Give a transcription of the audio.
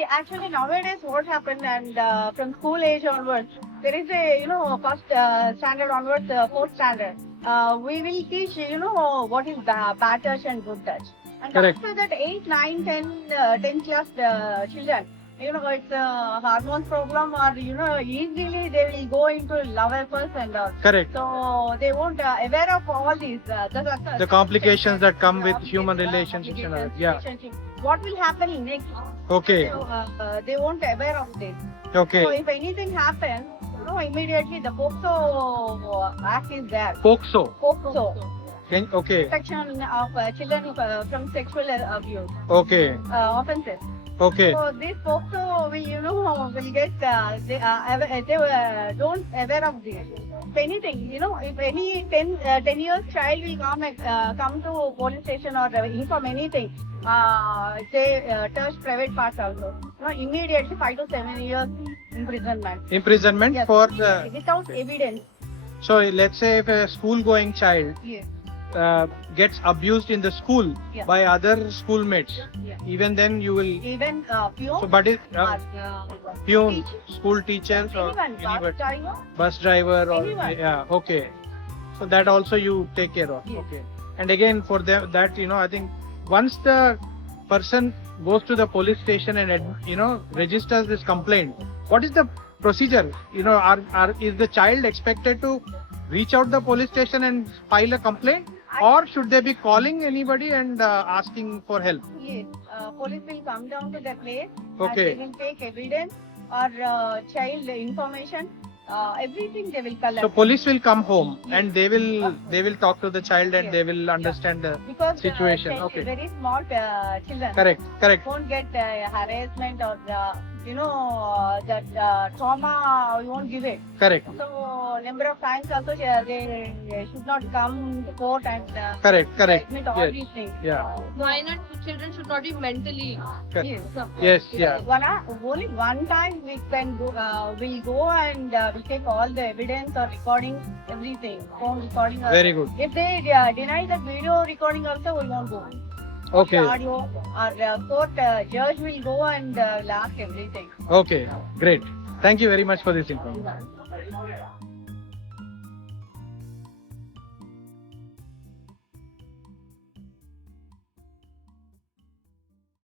See, actually nowadays what happened, and from school age onwards, there is a, first standard onwards, fourth standard. We will teach, what is bad touch and good touch. And Correct. after that, 8, 9, 10, 10 class children, it's a hormone problem, or, easily they will go into love affairs and all. Correct. So they won't aware of all these The complications that come with human relationships and all. Yeah. What will happen next? Okay. So, they won't aware of this. Okay. So if anything happens, immediately the POCSO Act is there. POCSO. POCSO, Okay. protection of children from sexual abuse Okay. offences. Okay. So this POCSO will get they don't aware of this. If anything, if any 10 years child will come to police station or inform anything, say touch private parts also, immediately 5 to 7 years imprisonment. Imprisonment Yes, for the. without evidence. So let's say if a school-going child Yes. gets abused in the school Yeah. by other schoolmates, Yeah. even then you will. Even So, but it peon, teacher. school teachers or Anyone, anybody, driver, bus driver or Anyone. yeah, okay. So that also you take care of. Yes. Okay. And again for them that I think once the person goes to the police station and registers this complaint, what is the procedure? Is the child expected to reach out the police station and file a complaint, or should they be calling anybody and asking for help? Yes, police will come down to the place. Okay. And they will take evidence or child information. Everything they will collect. So police will come home and they will talk to the child and they will understand the because situation. child Okay. is very small children. Correct. Won't get harassment or that trauma. We won't give it. Correct. So number of times also they should not come to court and Correct. admit all Yes. these things. Yeah. Why not? Children should not be mentally. Yes. Yes. Yeah. Only one time we can go. We'll go and we take all the evidence or recording, everything, phone recording. Also. Very good. If they deny the video recording, also we won't go. Okay. Audio or court judge will go and ask everything. Okay. Great. Thank you very much for this information.